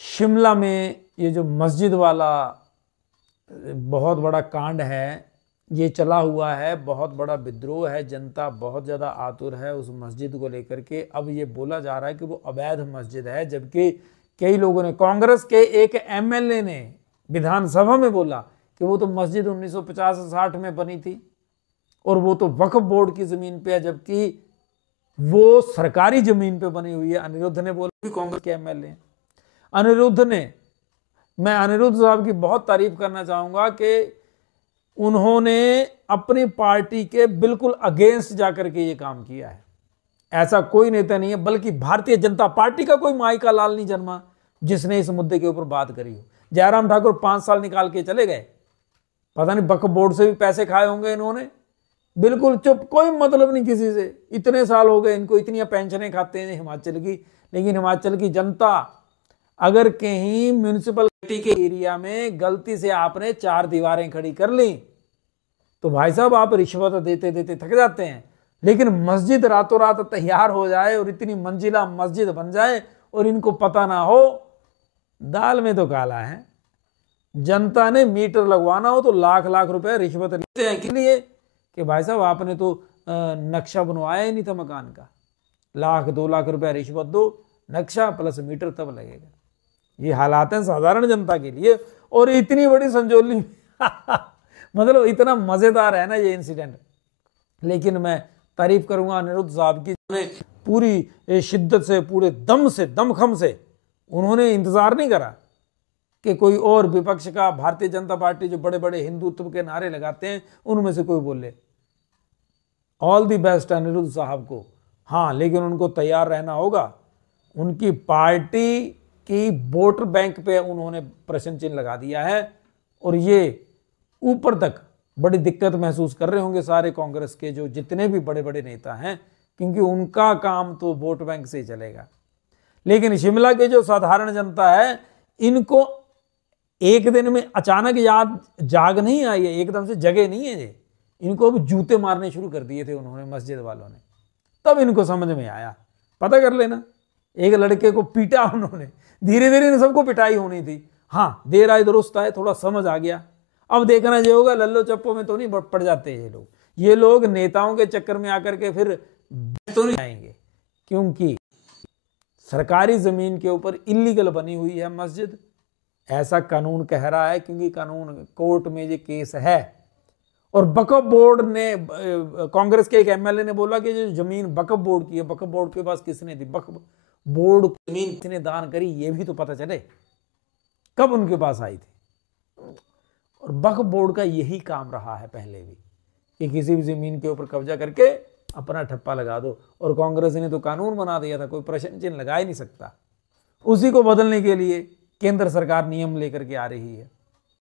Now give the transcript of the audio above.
शिमला में ये जो मस्जिद वाला बहुत बड़ा कांड है, ये चला हुआ है, बहुत बड़ा विद्रोह है, जनता बहुत ज़्यादा आतुर है उस मस्जिद को लेकर के। अब ये बोला जा रहा है कि वो अवैध मस्जिद है, जबकि कई लोगों ने, कांग्रेस के एक एमएलए ने विधानसभा में बोला कि वो तो मस्जिद 1950-60 में बनी थी और वो तो वक्फ बोर्ड की ज़मीन पे है, जबकि वो सरकारी ज़मीन पे बनी हुई है। अनिरुद्ध ने बोला, कांग्रेस के एमएलए अनिरुद्ध ने, मैं अनिरुद्ध साहब की बहुत तारीफ करना चाहूंगा कि उन्होंने अपनी पार्टी के बिल्कुल अगेंस्ट जाकर के ये काम किया है। ऐसा कोई नेता नहीं है, बल्कि भारतीय जनता पार्टी का कोई माई का लाल नहीं जन्मा जिसने इस मुद्दे के ऊपर बात करी हो। जयराम ठाकुर 5 साल निकाल के चले गए, पता नहीं वक्फ बोर्ड से भी पैसे खाए होंगे इन्होंने, बिल्कुल चुप, कोई मतलब नहीं किसी से। इतने साल हो गए इनको, इतनी पेंशनें खाते हैं हिमाचल की, लेकिन हिमाचल की जनता, अगर कहीं म्यूनिसिपलिटी के एरिया में गलती से आपने 4 दीवारें खड़ी कर ली तो भाई साहब आप रिश्वत देते देते थक जाते हैं। लेकिन मस्जिद रातों रात तैयार हो जाए और इतनी मंजिला मस्जिद बन जाए और इनको पता ना हो, दाल में तो काला है। जनता ने मीटर लगवाना हो तो लाख लाख रुपए रिश्वत लेते हैं, इसलिए कि भाई साहब आपने तो नक्शा बनवाया ही नहीं था मकान का, 1-2 लाख रुपए रिश्वत दो, नक्शा प्लस मीटर तब लगेगा। ये हालात हैं साधारण जनता के लिए, और इतनी बड़ी संजोली मतलब इतना मजेदार है ना ये इंसिडेंट। लेकिन मैं तारीफ करूंगा अनिरुद्ध साहब की, पूरी शिद्दत से, पूरे दम से, दमखम से उन्होंने इंतजार नहीं करा कि कोई और विपक्ष का, भारतीय जनता पार्टी जो बड़े बड़े हिंदुत्व के नारे लगाते हैं उनमें से कोई बोले। ऑल दी बेस्ट अनिरुद्ध साहब को। हाँ, लेकिन उनको तैयार रहना होगा। उनकी पार्टी की वोटर बैंक पे उन्होंने प्रश्न चिन्ह लगा दिया है, और ये ऊपर तक बड़ी दिक्कत महसूस कर रहे होंगे सारे कांग्रेस के जो जितने भी बड़े बड़े नेता हैं, क्योंकि उनका काम तो वोट बैंक से ही चलेगा। लेकिन शिमला के जो साधारण जनता है, इनको एक दिन में अचानक याद जाग नहीं आई है, एकदम से जगे नहीं है ये। इनको अब जूते मारने शुरू कर दिए थे उन्होंने, मस्जिद वालों ने, तब इनको समझ में आया। पता कर लेना, एक लड़के को पीटा उन्होंने, धीरे धीरे इन सबको पिटाई होनी थी। हाँ, देर आए दुरुस्त आए, थोड़ा समझ आ गया। अब देखना ये होगा, लल्लो चप्पो में तो नहीं पड़ जाते ये लोग नेताओं के चक्कर में आकर के फिर तो नहीं आएंगे, क्योंकि सरकारी जमीन के ऊपर इलीगल बनी हुई है मस्जिद, ऐसा कानून कह रहा है, क्योंकि कानून कोर्ट में ये केस है। और वक्फ बोर्ड ने, कांग्रेस के एक एमएलए ने बोला कि जो जमीन वक्फ बोर्ड की है, वक्फ बोर्ड के पास किसने दी, वक्फ बोर्ड जमीन किसने दान करी, ये भी तो पता चले कब उनके पास आई थी। और वक्फ बोर्ड का यही काम रहा है पहले भी, कि किसी भी जमीन के ऊपर कब्जा करके अपना ठप्पा लगा दो। और कांग्रेस ने तो कानून बना दिया था, कोई प्रश्न चिन्ह लगा ही नहीं सकता। उसी को बदलने के लिए केंद्र सरकार नियम लेकर के आ रही है।